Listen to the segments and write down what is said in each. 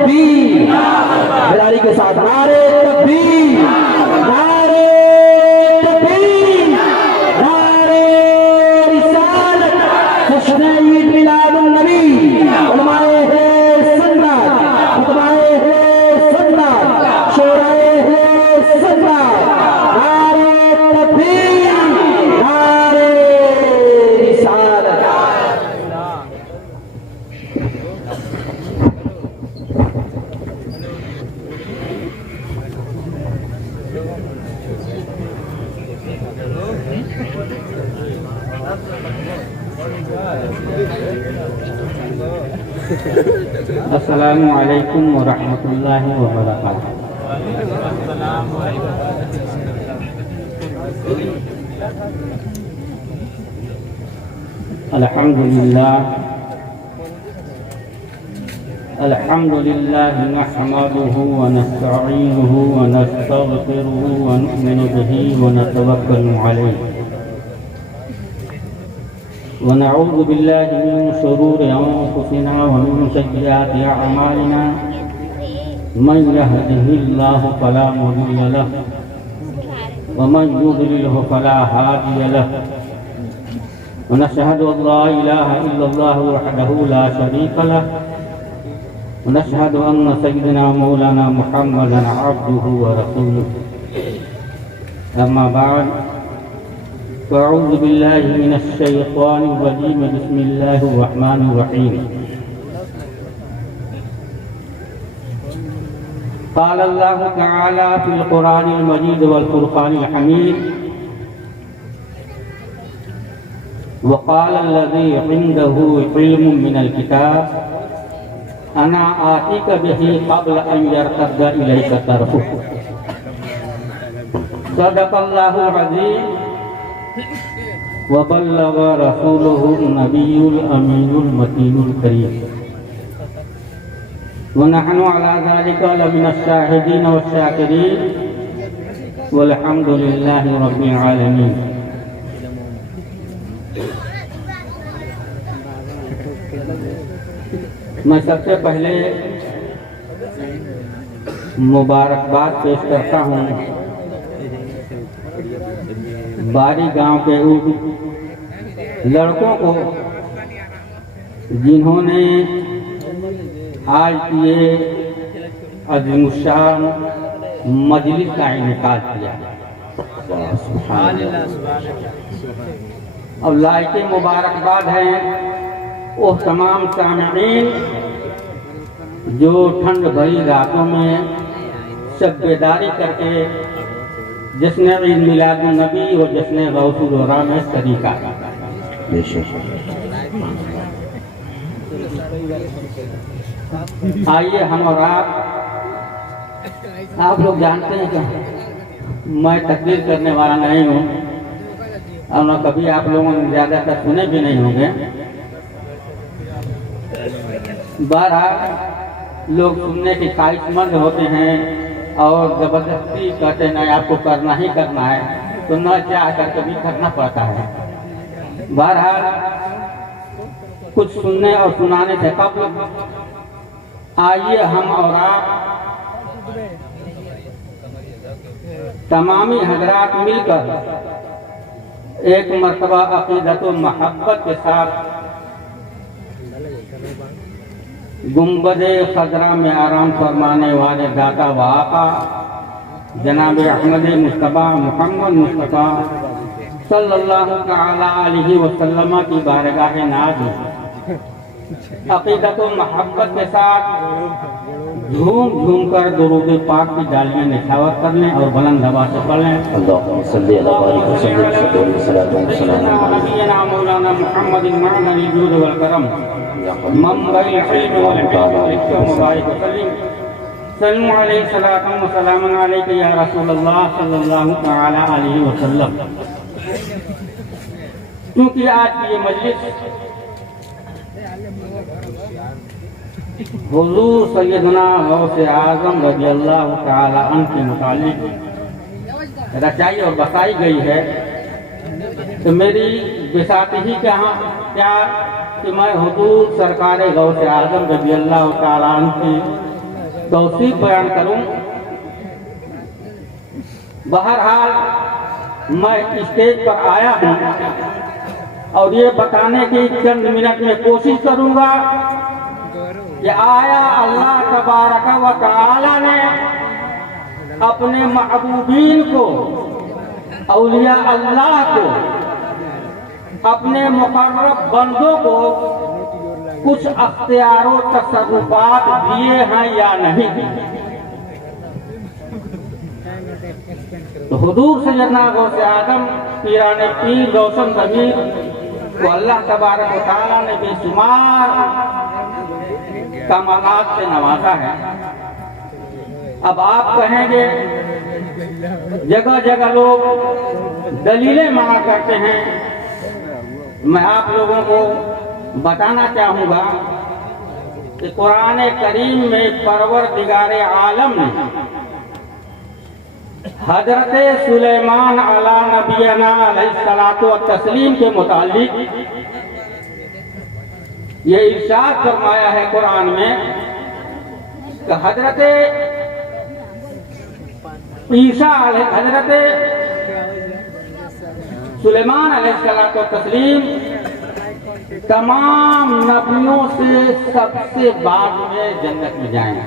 تکبیر، بیداری کے ساتھ نعرے تکبیر، نعرے تکبیر، نعرے رسالت، جشن عید میلاد النبی، علماء سنت، خطباء سنت، شورائے سنت، نعرے تکبیر، نعرے رسالت۔ السلام علیکم ورحمۃ اللہ وبرکاتہ۔ الحمد للہ نحمده ونستعینه ونستغفره ونؤمن به ونتوکل علیہ ونعوذ باللہ من شرور انفسنا ومن سیئات اعمالنا من يهده الله فلا مضل له ومن يضلل فلا هادي له ونشهد ان لا اله الا الله وحده لا شريك له ونشهد ان سيدنا مولانا محمدا عبده ورسوله اما بعد فأعوذ بالله من الشيطان الرجيم بسم الله الرحمن الرحيم قال الله تعالى في القرآن المجيد والفرقان الحميد وقال الذي عنده علم من الكتاب أنا آتيك به قبل أن يرتد إليك طرفك صدق الله العظيم وبلغ رسوله النبي الأمين المتين الكريم ونحن على ذلك لمن الشاهدين والشاكرين والحمد لله رب العالمين۔ میں سب سے پہلے مبارکباد پیش کرتا ہوں باری گاؤں کے ان لڑکوں کو جنہوں نے آج یہ عظیم الشان مجلس کا انعقاد کیا۔ اب لائق مبارکباد ہے وہ تمام سامعین جو ٹھنڈ بھری راتوں میں سب بیداری کر کے جشن عید میلاد النبی اور جشن غوث الورا میں شریک آ۔ آئیے ہم اور آپ لوگ جانتے ہیں کہ میں تقریر کرنے والا نہیں ہوں اور نہ کبھی آپ لوگوں نے زیادہ تر سنے بھی نہیں ہوں گے۔ بہرحال لوگ سننے کے خواہش مند ہوتے ہیں اور زبردستی کہتے ہیں نہیں آپ کو کرنا ہی کرنا ہے، تو نہ چاہ کر کے بھی کرنا پڑتا ہے۔ بہرحال کچھ سننے اور سنانے سے قبل آئیے ہم اور آپ تمامی حضرات مل کر ایک مرتبہ عقیدت و محبت کے ساتھ گنبد خضرا میں آرام فرمانے والے داتا و آقا جناب احمد مصطفیٰ محمد مصطفیٰ صلی اللہ تعالی علیہ وسلم کی بارگاہ ناز عقیدت و محبت کے ساتھ جھوم جھوم کر درود پاک کی ڈالیاں نچھاور کر لیں اور بلند آواز سے پڑھ لیں۔ اللہم صلی اللہ علیہ وسلم نبینا مولانا محمد معدن الجود والکرم منبع الحلم والحکمت مبارک وسلم سلم علیہ صلاۃ و سلام علیک یا رسول اللہ صلی اللہ تعالی علیہ وسلم۔ کیونکہ آج کی یہ مجلس حضور سیدنا غوث اعظم رضی اللہ تعالی عنہ کے متعلق رچائی اور بتائی گئی ہے، تو میری بساط ہی کیا کہ میں حضور سرکار غوث اعظم رضی اللہ تعالی عنہ کی तौसीफ बयान करूं। बहरहाल मैं स्टेज पर आया हूं और ये बताने की चंद मिनट में कोशिश करूंगा कि आया अल्लाह तबारक व तआला ने अपने महबूबीन को, औलिया अल्लाह को, अपने मुकर्रब बंदों को कुछ अख्तियारों तसर्रुफात दिए हैं या नहीं। तो हुजूर सैयदना गौसे आदम पीराने पीर रोशन ज़मीर को अल्लाह तबारक व तआला ने बेशुमार कमालात से नवाजा है। अब आप कहेंगे जगह जगह लोग दलीलें मांगा करते हैं। मैं आप लोगों को बताना चाहूँगा कि कुरान करीम में परवरदिगारे आलम ने हजरत सुलेमान अला नबीना अलैहिस्सलातु व तस्लीम के मुतालिक ये इरशाद फरमाया है कुरान में कि हजरत सुलेमान अलैहिस्सलातु व तस्लीम तमाम नबियों से सबसे बाद में जन्नत में जाएंगे।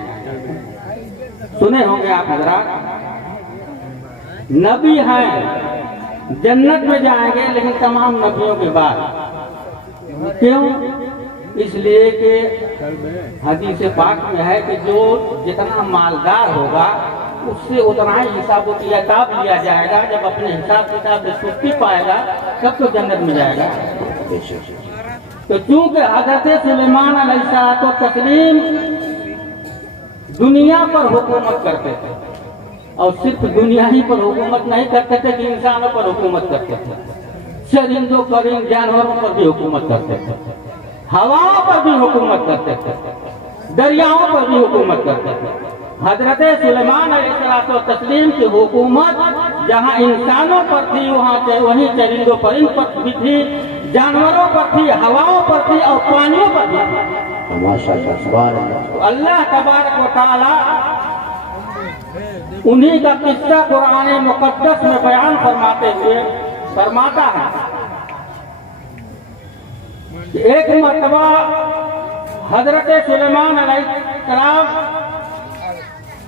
सुने होंगे आप हजरात, नबी हैं जन्नत में जाएंगे लेकिन तमाम नबियों के बाद। क्यों? इसलिए कि हदीस पाक में है कि जो जितना मालदार होगा उससे उतना ही हिसाब किताब लिया जाएगा। जब अपने हिसाब किताब में सुस्ती पाएगा तब तो जन्नत में जाएगा। तो चूंकि हजरत सुलेमान अलैहिस्सलातु व तस्लीम दुनिया पर हुकूमत करते थे और सिर्फ दुनिया ही पर हुकूमत नहीं करते थे कि इंसानों पर हुकूमत करते थे, चरिंदों परिंद जानवरों पर भी हुकूमत करते थे, हवाओं पर भी हुकूमत करते थे, दरियाओं पर भी हुकूमत करते थे। हजरत सुलेमान अलैहिस्सलातु व तस्लीम की हुकूमत जहाँ इंसानों पर थी वहीं चरिंदों परिंद पर भी थी, जानवरों पर थी, हवाओं पर थी और पानियों पर भी थी। माशाअल्लाह। अल्लाह तबारक व तआला उन्हीं का किस्सा कुरान मुकद्दस में बयान फरमाते हुए फरमाता है कि एक मर्तबा हजरत सुलेमान अलैहिस्सलाम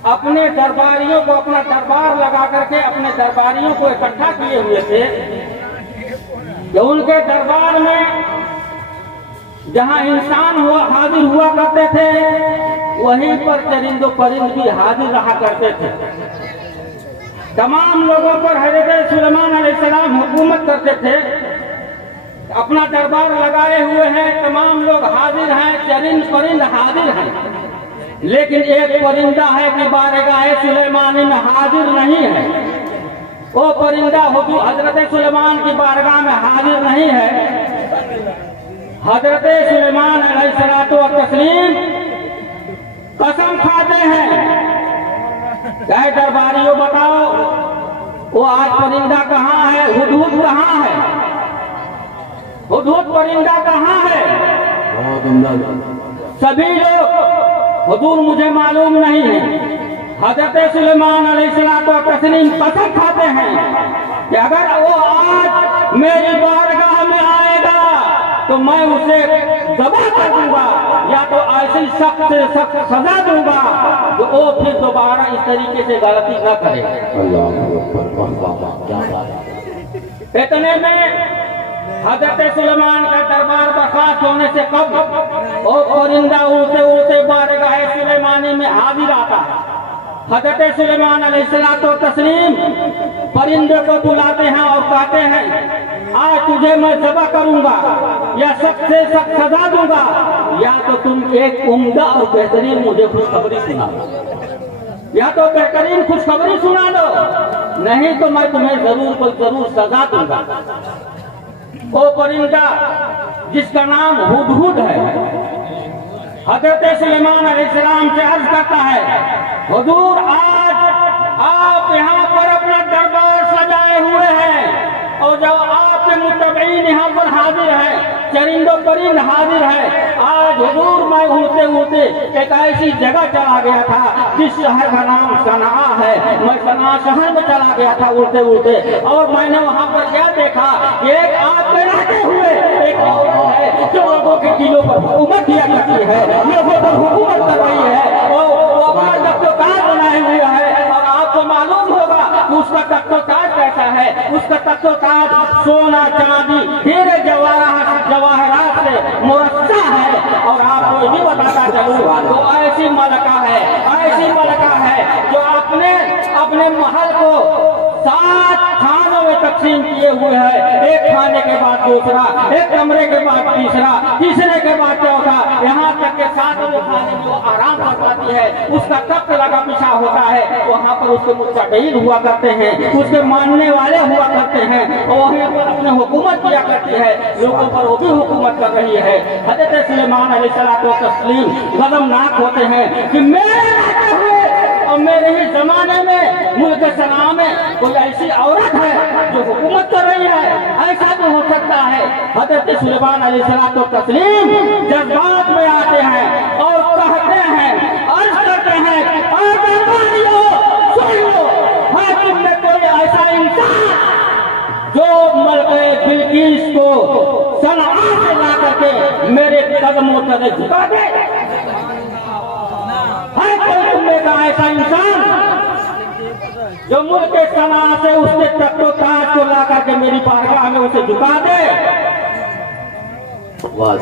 अपने दरबारियों को, अपना दरबार लगा करके अपने दरबारियों को इकट्ठा किए हुए थे कि उनके दरबार में जहां इंसान हाजिर हुआ करते थे वहीं पर चरिंदो परिंद भी हाजिर रहा करते थे। तमाम लोगों पर हजरत सुलेमान अलैहिस्सलाम हुकूमत करते थे। अपना दरबार लगाए हुए हैं, तमाम लोग हाजिर हैं, चरिंद परिंद हाजिर हैं, लेकिन एक परिंदा है कि बारगाह सुलेमानी में हाजिर नहीं है। वो परिंदा हजरत सुलेमान की बारगाह में हाजिर नहीं है। हजरत सुलेमान अलैहिस्सलातु व तस्लीम कसम खाते हैं, चाहे दरबारियों बताओ वो आज परिंदा कहाँ है, हुदहुद कहाँ है, हुदहुद परिंदा कहाँ है? सभी लोग हुजूर मुझे मालूम नहीं है। हजरत सुलेमान अलैहिस्सलातु व तस्लीम कसम खाते हैं कि अगर वो आज मेरी बारगाह में आएगा तो मैं उसे ज़बह कर दूंगा या तो ऐसी सख्त से सख्त सजा दूंगा तो वो फिर दोबारा इस तरीके से गलती न करे। इतने में हजरत सुलेमान का दरबार बर्खास्त होने से कब वो परिंदा उड़ते उड़ते बारगाह सुलेमानी में हाजिर आता है। हजरत सुलेमान अलैहिस्सलातु व तस्लीम परिंदे को बुलाते हैं और कहते हैं आज तुझे मैं ज़बह करूंगा या सख्त से सख्त सजा दूंगा या तो तुम एक उम्दा और बेहतरीन मुझे खुशखबरी सुना दो, या तो बेहतरीन खुशखबरी सुना दो, नहीं तो मैं तुम्हें जरूर सजा दूंगा। वो परिंदा जिसका नाम हुदहुद है हजरत सुलेमान अलैहिस्सलाम से अर्ज करता है, हुजूर आज आप यहाँ पर अपना दरबार सजाए हुए हैं और जब आपने मुझ तबईन यहाँ पर हाजिर है, चरिंदों परिंद हाजिर है। आज हुजूर मैं उड़ते उड़ते एक ऐसी जगह चला गया था जिस शहर का नाम सना है। मैं सना शहर में चला गया था उड़ते उड़ते, और मैंने वहाँ पर क्या देखा, एक आग में रहते हुए एक औरत है जो लोगों के दिलों पर हुकूमत किया करती है, लोगों पर हुकूमत कर रही है। वो अपना तख्तोताज बनाए हुए है, और आपको मालूम होगा कि उसका तख्तोताज कैसा है। उसका तख्तोताज सोना चांदी हीरे जवाहरात से मुरस्सा है। और आपको ये भी बताता चलूं, तो ऐसी मलका है जो अपने महल को 7 खानों में तकसीम किए हुए है। एक खाने के बाद दूसरा, एक कमरे के बाद तीसरा, तीसरे के बाद चौथा, यहाँ तक के 7वें खाने में वो आराम कर पाती है। उसका तख्त लगा बिछा होता है, वहाँ पर उसके मुत्तकीन हुआ करते हैं, उसके मानने वाले हुआ करते हैं, और वहीं पर अपने हुकूमत किया करती है, लोगों पर वो भी हुकूमत कर रही है। हज़रत सुलेमान अलैहिस्सलातु तस्लीम गज़बनाक होते हैं कि मेरे रहते हुए और मेरे ही जमाने में मुल्क सना में कोई ऐसी औरत है जो हुकूमत कर रही है, ऐसा तो हो सकता है। हज़रत सुलेमान अलैहिस्सलातु तस्लीम जज्बात में आते हैं और कहते हैं, अर्ज करते हैं, सुन लो, है तुम में कोई ऐसा इंसान जो मलके बिल्किस को सना से ला करके मेरे कदमों तले झुका दे? है कोई तुम में का ऐसा इंसान जो मुल्क सना से उसके तख्तोताज को ला करके मेरी बारगाह में उसे झुका दे?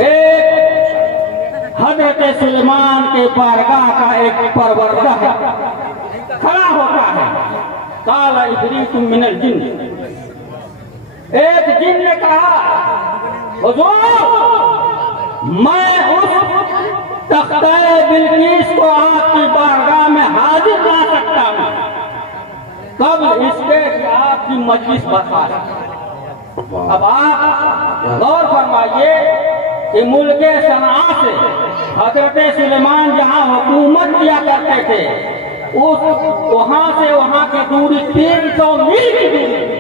एक हजरत सुलेमान के बारगाह का एक परवरदा खड़ा होता है, काला इफरीत मिनल जिन्न। एक जिन ने कहा, हुजूर मैं उस तख्ते बिल्किस को आपकी बारगाह में हाजिर ला सकता हूँ, कब इसके कि आपकी मजलिस बर्खास्त। अब आप गौर फरमाइए कि मुल्क सना से हजरत सुलेमान जहाँ हुकूमत किया करते थे, उस वहाँ से वहाँ की दूरी 300 मील की दूरी।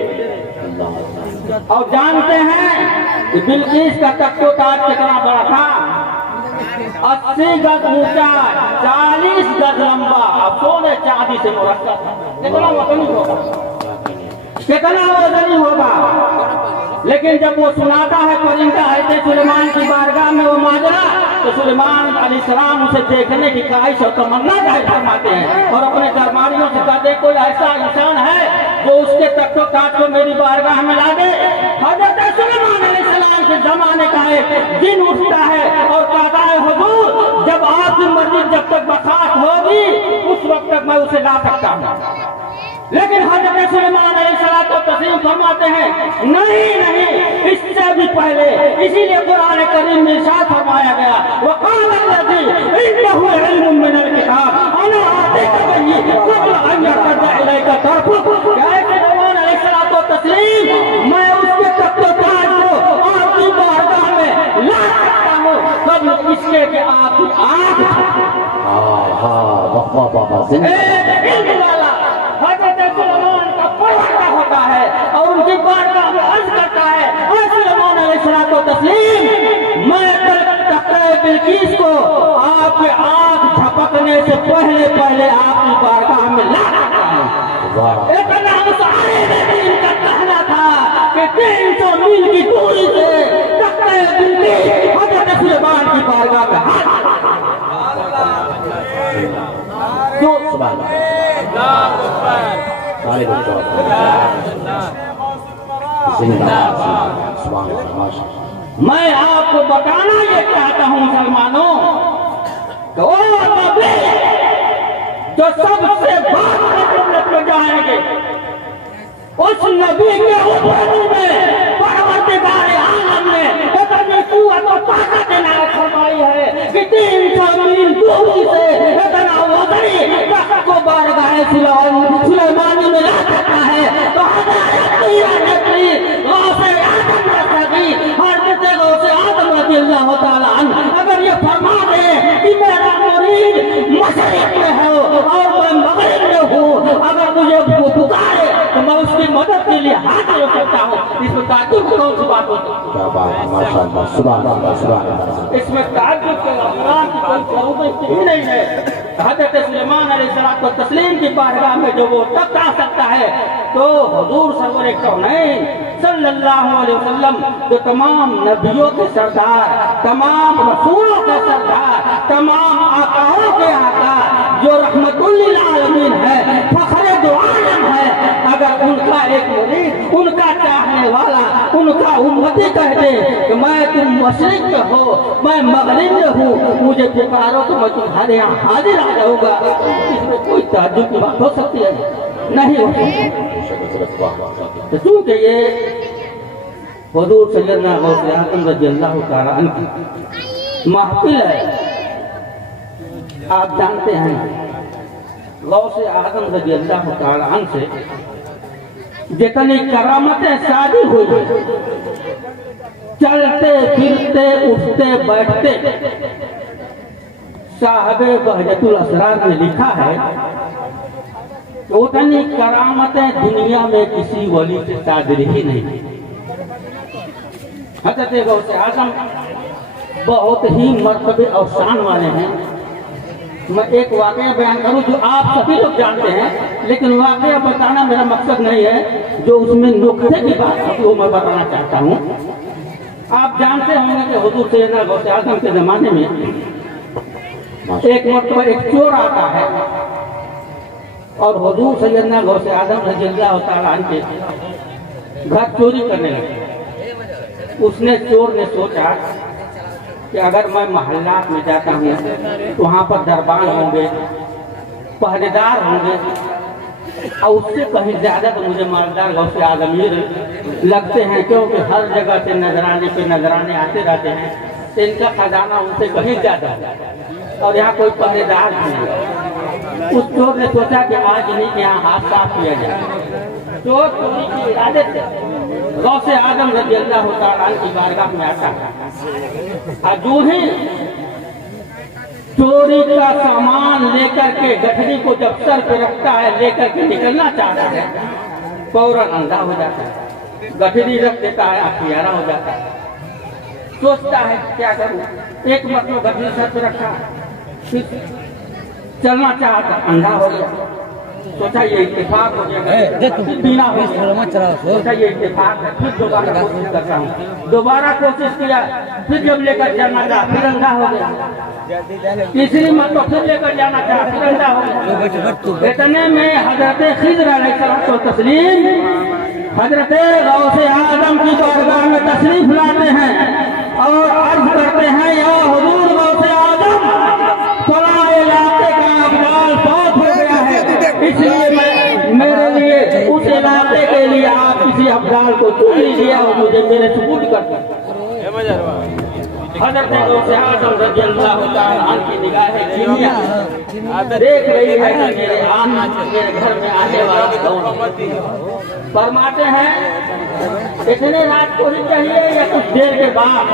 और जानते हैं कि बिल्किस का तख्तोताज कितना बड़ा था? 80 गज ऊंचा, 40 गज लंबा, अब सोने चांदी से मुरस्सा था। कितना वजनी होगा, कितना वजनी होगा। लेकिन जब वो सुनाता है परिंदा है सुलेमान की बारगाह में वो माजरा, तो सुलेमान अलैहिस्सलाम उसे देखने की ख्वाहिश और तमन्ना जाहिर फरमाते हैं, और अपने दरबारियों से कहते हैं, कोई ऐसा इंसान है जो उसके तख्तोताज को मेरी बारगाह में ला दे? हज़रत सुलेमान अलैहिस्सलाम के जमाने का एक दिन उठता है और कहता है, हुजूर जब आपकी मस्जिद जब तक बर्खास्त होगी उस वक्त तक मैं उसे ला सकता हूँ। लेकिन हज़रत सुलेमान अलैहिस्सलातु तस्लीम फरमाते हैं, नहीं, इससे भी पहले। इसीलिए कुरान करीम में इरशाद फरमाया गया, वक़ाल अल्लज़ी इन्नहु इल्मुम मिनल किताब अना आतिका बिही क़ब्ल अन यरतद्दा इलैका तर्फुक। क्या है सुलेमान अलैहिस्सलातु तस्लीम, मैं उसके तख्तोताज को आपकी बारगाह में ला सकता हूँ कब इसके कि आपकी आँख हज़रत सुलेमान का परवरदा होता है और उनकी बारगाह में अर्ज करता है, सुलेमान अलैहिस्सलातु तस्लीम मैं तख्ते बिल्किस को आपके आँख झपकने से पहले आपकी बारगाह में ला सकता हूँ। इतना सारे दिन का कहना था कि 300 मील की दूरी से तख्ते बिल्किस हज़रत सुलेमान की बारगाह में मैं आपको बताना ये चाहता हूँ मुसलमानों, तो नबी जो सबसे जन्नत में जाएंगे उस नबी के ऊपर में परवरदिगार आलम ने इतनी कुव्वत और ताकत इनायत फरमाई है कि 300 मील दूरी से इतना वज़नी तख्त को बारगाह सुलेमानी में ला सकता है। तो अगर ये फरमा दे कि मेरा मुरीद मशरिक में हो और मैं मगरिब में हूँ, अगर मुझे पुकारे तो मैं उसकी मदद के लिए हाजिर हो सकता जानता हूँ, इसमें ताज्जुब की कौन सी बात होती है? क्या बात है, माशाअल्लाह, सुभान अल्लाह, सुभान अल्लाह। इसमें ताज्जुब के अफराद की कोई जरूरत ही नहीं है। हज़रत सुलेमान अलैहिस्सलाम तस्लीम की बारगाह में जो वो तब आ सकता है, तो हुजूर सरवर कौनैन सल्लल्लाहु अलैहि वसल्लम जो तमाम नबियों के सरदार, तमाम रसूलों के सरदार, तमाम आकाओं के आका, जो रहमतुल लिल आलमीन है, फखरे दो आलम है, अगर उनका एक मुरीद, उनका चाहने वाला, उनका उम्मती कह दे कि मैं तुम मशरिक में हो, मैं मगरिब में हूँ, मुझे पुकारो तो मैं तुम्हारे यहाँ हाजिर आ जाऊंगा, इसमें कोई ताज्जुब की बात हो सकती है? नहीं हो सकती। तो चूंकि ये हुजूर सैयदना गौसे आज़म रज़ियल्लाहु तआला अन्हु की महफिल है, आप जानते हैं गौसे आज़म रज़ियल्लाहु तआला अन्हु से जितनी करामतें शादी हुई, चलते फिरते उठते बैठते, साहबे बहजतुल असरार ने लिखा है उतनी करामतें दुनिया में किसी वली से सादर ही नहीं। हज़रत गौसे आज़म बहुत ही मर्तबे और शान वाले हैं। मैं एक वाक़या बयान करूं जो आप सभी लोग जानते हैं, लेकिन वाक़या बताना मेरा मकसद नहीं है, जो उसमें नुक्ते की बात है वो मैं बताना चाहता हूं। आप जानते होंगे कि हुजूर सैयदना गौसे आज़म के ज़माने में एक मर्तबा एक चोर आता है और हुजूर सैयदना गौसे आज़म रज़ियल्लाहु तआला अन्हु के घर चोरी करने लगे। उसने चोर ने सोचा कि अगर मैं मोहल्लात में जाता हूँ तो वहाँ पर दरबान होंगे, पहरेदार होंगे, और उससे कहीं ज़्यादा तो मुझे मालदार गौसे आज़मीर लगते हैं, क्योंकि हर जगह से नजराने पे नजराने आते रहते हैं, तो इनका खजाना उनसे कहीं ज़्यादा है और यहाँ कोई पहरेदार नहीं है। उस चोर ने सोचा कि आज नहीं कि यहाँ हाथ साफ किया जाए। चोर चोरी के इरादे से गौसे आज़म रज़ियल्लाहु तआला अन्हु की बारगाह में आता है। जो ही चोरी का सामान लेकर के गठरी को जब सर पे रखता है, लेकर के निकलना चाहता है, फौरन अंधा हो जाता है, गठरी रख देता है, अखियारा हो जाता है। सोचता है क्या करूं, एक मतलब गठरी सर पे रखा, फिर चलना चाहता, अंधा हो गया। सोचा ये इत्तेफाक हो जाएगा, फिर बीना हो गया, सोचा ये इत्तेफाक है, फिर दोबारा कोशिश करता हूँ। दोबारा कोशिश किया, फिर जब लेकर जाना चाहा, फिर अंधा हो गया। तीसरी मतलब फिर लेकर जाना चाहा, फिर अंधा हो गया। इतने में हजरत खिज़र अलैहिस्सलाम तस्लीम हजरत गौसे आज़म की बारगाह में तशरीफ लाते हैं और अर्ज करते हैं, या हुजूर गौसे आज़म, फलां इलाके का अब्दाल फौत हो गया है, इसलिए मेरे लिए उस इलाके के लिए आप किसी अब्दाल को चुन लीजिए और मुझे मेरे सुपुर्द कर दीजिए। हज़रत गौसे आज़म रज़ियल्लाहु तआला अन्हु की निगाहें चीनियां देख रही है कि मेरे घर में आने वाला कौन। फरमाते हैं इतने रात को ही चाहिए या कुछ देर के बाद?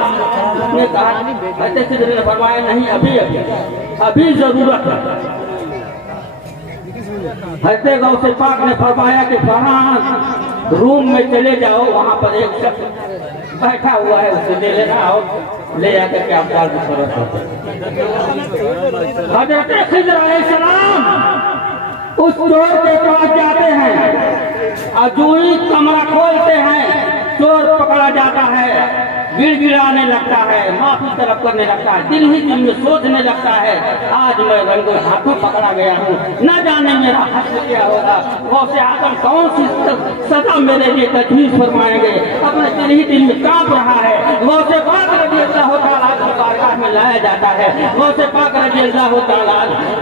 उसने कहा, हज़रत खिज़र ने फरमाया नहीं, अभी जरूरत है। हज़रत गौसे पाक ने फरमाया कि फलां रूम में चले जाओ, वहाँ पर एक शख्स बैठा हुआ है, उसे ले लेना और ले जाकर के अब्दाल की जरूरत होती। हज़रत खिज़र अलैहिस्सलाम उस चोर के पास जाते हैं और जो ही कमरा खोलते हैं, चोर पकड़ा जाता है, गिड़गिड़ाने लगता है, माफी तलब करने लगता है, दिल ही दिल में सोचने लगता है, आज मैं रंगों हाथों पकड़ा गया हूँ, न जाने मेरा हश्र क्या होगा, गौसे आज़म कौन सी सजा मेरे लिए तजवीज़ फरमाएंगे। अपने दिल ही दिल में कांप रहा है। गौसे पाक रज़ियल्लाहु तआला की बारगाह में लाया जाता है। गौसे पाक रज़ियल्लाहु तआला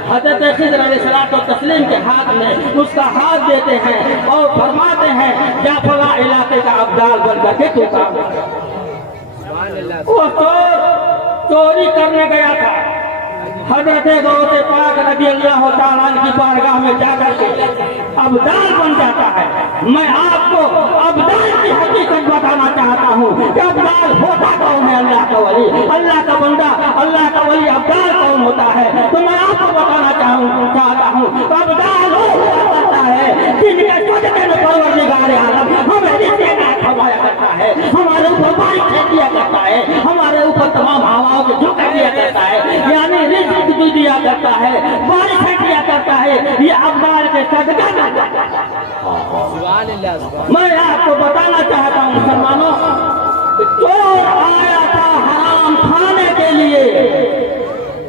हज़रत खिज़र अलैहिस्सलाम तस्लीम के हाथ में उसका हाथ देते हैं और फरमाते हैं, जा फलां इलाके का अब्दाल बन करके तू काम। वो चोरी करने गया था, हज़रत गौसे पाक रज़ियल्लाहु तआला की बारगाह में जाकर के अब्दाल बन जाता है। मैं आपको अब्दाल की हकीकत बताना चाहता हूँ कि अब्दाल होता कौन है? अल्लाह का वली, अल्लाह का बंदा, अल्लाह का वली अब्दाल कौन होता है? तो मैं आपको बताना चाहता हूँ अब्दाल वो करता है जिनके सदक़े में परवरदिगार आलम हमें जिसके ہے, ہمارے اوپر بارش دیا کرتا ہے, ہمارے اوپر تمام ہواؤں کے جھوکا دیا کرتا ہے, یعنی رزق بھی دیا کرتا ہے, بارش دیا کرتا ہے, یہ افضال کے صدقہ میں. میں آپ کو بتانا چاہتا ہوں مسلمانوں, چور آیا تھا حرام کھانے کے لیے,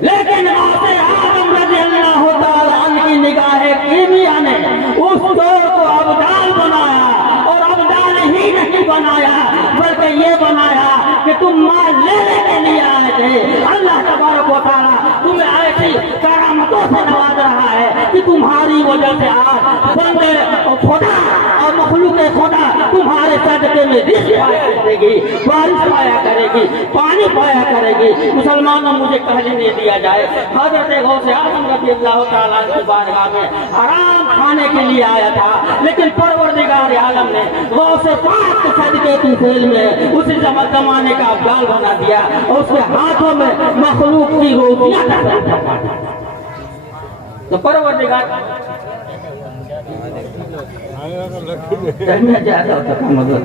لیکن غوث اعظم رضی اللہ تعالی عنہ کی نگاہ کیمیا نے اس چور کو ابدال بنایا, اور ابدال ہی نہیں بنایا بلکہ یہ بنایا کہ تم مال لینے کے لیے آئے تھے. اللہ تبارک و تعالیٰ تمہیں ایسی کرامتوں سے نواز رہا ہے کہ تمہاری وجہ سے آج بندے خدا اور مخلوق خدا تمہارے صدقے میں رزق پایا کرے گی, بارش پایا کرے گی, پانی پایا کرے گی. مسلمانوں مجھے کہنے نہیں دیا جائے, حضرت غوث اعظم رضی اللہ تعالیٰ کی بارگاہ میں حرام کھانے کے لیے آیا تھا, لیکن پروردگار عالم نے غوث پاک کے صدقے کی فعل میں اسی زمانے کا افضال بنا دیا, اور اس کے ہاتھوں میں مخلوق کی روٹیاں تھا. تو پروردگار زیادہ ہوتا تھا مطلب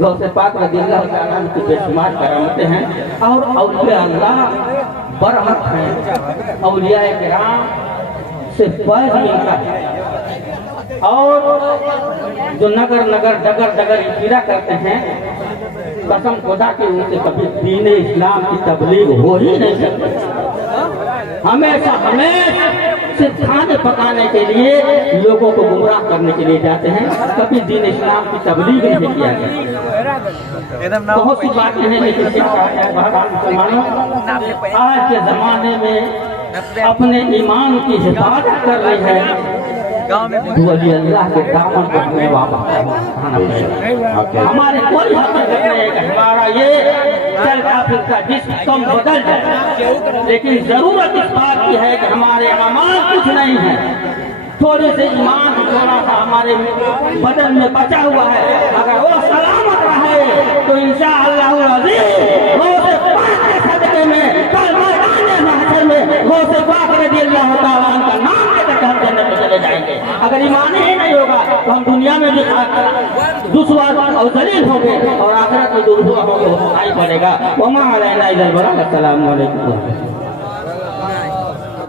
غوث پاک رضی اللہ تعالیٰ کی بے شمار کرامتیں ہیں, اور اولیاء اللہ برحق ہیں, اولیاء کرام سے فیض ملتا ہے, اور جو نگر نگر ڈگر ڈگر اجرا کرتے ہیں, قسم خدا کے ان سے کبھی دین اسلام کی تبلیغ ہو ہی نہیں سکتی. ہمیشہ صرف کھانے پکانے کے لیے لوگوں کو گمراہ کرنے کے لیے جاتے ہیں, کبھی دین اسلام کی تبلیغ نہیں کیا گیا. بہت سی باتیں ہیں, لیکن مسلمانوں آج کے زمانے میں اپنے ایمان کی حفاظت کر رہی ہے, ولی اللہ کے دامن کو ہمیں واپس آنا پڑے گا. ہمارے کوئی حقیقت نہیں ہے کہ ہمارا یہ چلتا پھرتا جسم کم بدل جائے, لیکن ضرورت اس بات کی ہے کہ ہمارے اعمال کچھ نہیں ہے, تھوڑے سے ایمان تھوڑا سا ہمارے بدن میں بچا ہوا ہے, اگر وہ سلامت رہے تو انشاءاللہ العزیز غوث پاک کے صدقے میں کل میدان محشر میں غوث پاک رضی اللہ تعالیٰ عنہ کا نام لے کر ہم جنت میں چلے جائیں گے. اگر ایمان ہی نہیں ہوگا تو ہم دنیا میں بھی دشوار اور ذلیل ہوں گے, اور آخرت میں دشوار ہوں گے, پڑے گا. وما علینا الا البلاغ. السلام علیکم.